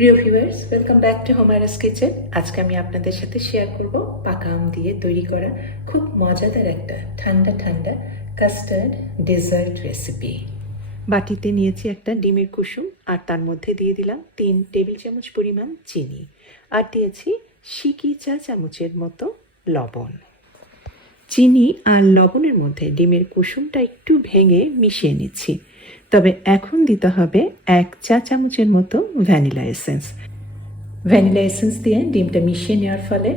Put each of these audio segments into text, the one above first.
প্রিয় viewers, welcome back to Homaira's kitchen. আজকে আমি আপনাদের সাথে শেয়ার করব পাকা আম দিয়ে তৈরি করা খুব মজাদার একটা ঠান্ডা ঠান্ডা কাস্টার্ড ডেজার্ট রেসিপি। বাটিতে নিয়েছি একটা ডিমের কুসুম, আর তার মধ্যে দিয়ে দিলাম 3 টেবিল চামচ পরিমাণ চিনি, আর দিয়েছি সিকি চা চামচের মতো লবণ। চিনি আর লবণের মধ্যে ডিমের কুসুমটা একটু ভেঙে মিশিয়ে নিচ্ছি। তবে এখন দিতে হবে 1 চা চামচের মতো ভ্যানিলা এসেন্স। ভ্যানিলা এসেন্স দিয়ে ডিমটা মিশিয়ে নেওয়ার ফলে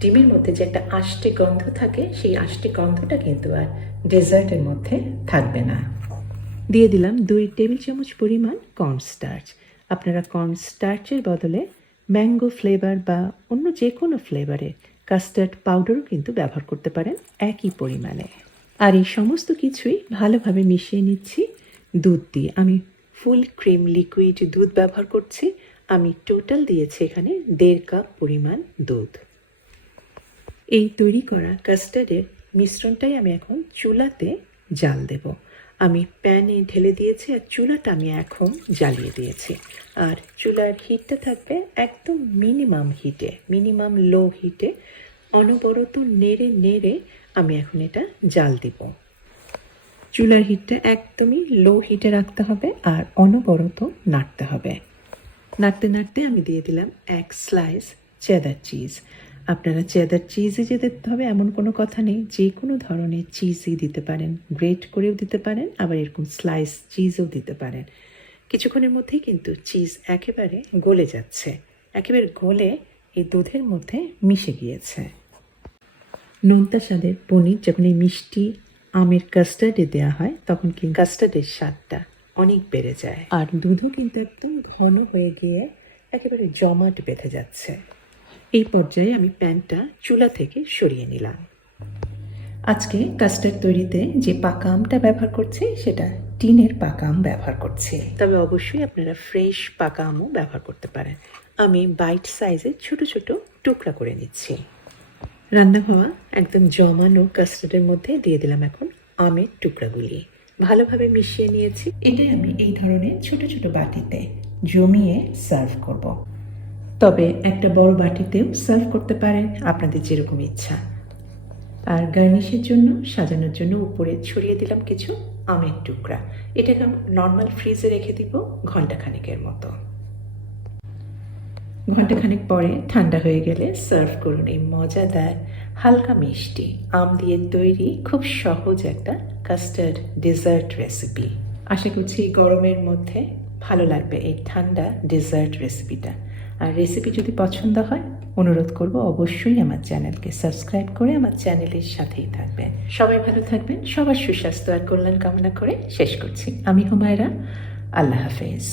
ডিমের মধ্যে যে একটা আষ্টে গন্ধ থাকে, সেই আষ্টে গন্ধটা কিন্তু আর ডেজার্টের মধ্যে থাকবে না। দিয়ে দিলাম 2 টেবিল চামচ পরিমাণ কর্নস্টার্চ। আপনারা কর্নস্টার্চের বদলে ম্যাঙ্গো ফ্লেভার বা অন্য যে কোনো ফ্লেভারের কাস্টার্ড পাউডারও কিন্তু ব্যবহার করতে পারেন একই পরিমাণে। আর এই সমস্ত কিছুই ভালোভাবে মিশিয়ে নিচ্ছি দুধ দিয়ে। আমি ফুল ক্রিম লিকুইড দুধ ব্যবহার করছি। আমি টোটাল দিয়েছি এখানে 1.5 কাপ পরিমাণ দুধ। এই তৈরি করা কাস্টার্ডের মিশ্রণটাই আমি এখন চুলাতে জাল দেব। আমি প্যানে ঢেলে দিয়েছি আর চুলাটা আমি এখন জ্বালিয়ে দিয়েছি। আর চুলার হিটটা থাকবে একদম মিনিমাম লো হিটে। অনবরত নেড়ে নেড়ে আমি এখন এটা জাল দিব। চুলার হিটটা একদমই লো হিটে রাখতে হবে আর অনবরত নাড়তে হবে। নাড়তে নাড়তে আমি দিয়ে দিলাম 1 স্লাইস চেদার চিজ। আপনারা চেদার চিজই যে দিতে হবে এমন কোনো কথা নেই, যে কোনো ধরনের চিজই দিতে পারেন, গ্রেট করেও দিতে পারেন, আবার এরকম স্লাইস চিজও দিতে পারেন। কিছুক্ষণের মধ্যেই কিন্তু চিজ একেবারে গলে যাচ্ছে, একেবারে গলে এই দুধের মধ্যে মিশে গিয়েছে। নোনতা স্বাদের পনির যখন এই মিষ্টি আমের কাস্টার্ডে দেওয়া হয় তখন কিন্তু কাস্টার্ডের স্বাদটা অনেক বেড়ে যায়, আর দুধও কিন্তু একদম ঘন হয়ে গিয়ে একেবারে জমাট বেঁধে যাচ্ছে। এই পর্যায়ে আমি প্যানটা চুলা থেকে সরিয়ে নিলাম। আজকে কাস্টার্ড তৈরিতে যে পাকা আমটা ব্যবহার করছি সেটা টিনের পাকা আম ব্যবহার করছি, তবে অবশ্যই আপনারা ফ্রেশ পাকা আমও ব্যবহার করতে পারেন। আমি বাইট সাইজে ছোট ছোট টুকরা করে নিচ্ছি। রান্না হওয়া একদম জমানো কাস্টার্ডের মধ্যে দিয়ে দিলাম এখন আমের টুকরাগুলি। ভালোভাবে মিশিয়ে নিয়েছি। এটাই আমি এই ধরনের ছোট ছোট বাটিতে জমিয়ে সার্ভ করব। তবে একটা বড় বাটিতেও সার্ভ করতে পারেন, আপনাদের যেরকম ইচ্ছা। আর গার্নিশের জন্য, সাজানোর জন্য উপরে ছড়িয়ে দিলাম কিছু আমের টুকরা। এটাকে নর্মাল ফ্রিজে রেখে দিব ঘন্টাখানেকের মতো। ঘন্টাখানেক পরে ঠান্ডা হয়ে গেলে সার্ভ করুন এই মজাদার হালকা মিষ্টি আম দিয়ে তৈরি খুব সহজ একটা কাস্টার্ড ডেজার্ট রেসিপি। আশা করছি এই গরমের মধ্যে ভালো লাগবে এই ঠান্ডা ডেজার্ট রেসিপিটা। আর রেসিপি যদি পছন্দ হয় অনুরোধ করব অবশ্যই আমার চ্যানেলকে সাবস্ক্রাইব করে আমার চ্যানেলের সাথেই থাকবেন। সবাই ভালো থাকবেন। সবার সুস্বাস্থ্য আর কল্যাণ কামনা করে শেষ করছি। আমি হুমায়রা। আল্লাহ হাফেজ।